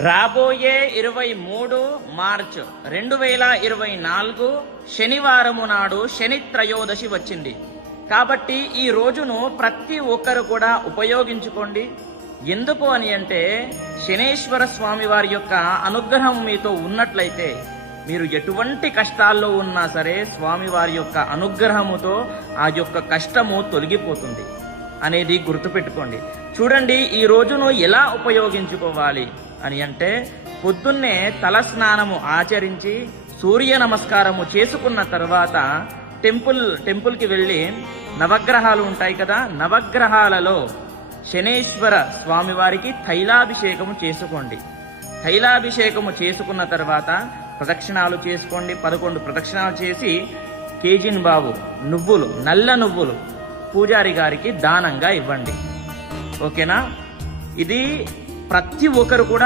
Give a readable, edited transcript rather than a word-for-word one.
రాబోయే 23 మార్చ్ 2024 శనివారము నాడు శని త్రయోదశి వచ్చింది. కాబట్టి ఈ రోజును ప్రతి ఒక్కరు కూడా ఉపయోగించుకోండి. ఎందుకు అని అంటే శనేశ్వర స్వామి వారి యొక్క అనుగ్రహం మీతో ఉన్నట్లయితే మీరు ఎటువంటి కష్టాల్లో ఉన్నా సరే స్వామి వారి యొక్క అనుగ్రహముతో ఆ యొక్క కష్టము తొలగిపోతుంది అనేది గుర్తుపెట్టుకోండి. చూడండి, ఈ రోజును ఎలా ఉపయోగించుకోవాలి అని అంటే పొద్దున్నే తల స్నానము ఆచరించి సూర్య నమస్కారము చేసుకున్న తర్వాత టెంపుల్కి వెళ్ళి నవగ్రహాలు ఉంటాయి కదా, నవగ్రహాలలో శనేశ్వర స్వామివారికి తైలాభిషేకము చేసుకోండి. తైలాభిషేకము చేసుకున్న తర్వాత ప్రదక్షిణాలు చేసుకోండి. 11 ప్రదక్షిణాలు చేసి కేజీన్ బాబు నువ్వులు, నల్ల నువ్వులు పూజారి గారికి దానంగా ఇవ్వండి. ఓకేనా? ఇది ప్రతి ఒక్కరు కూడా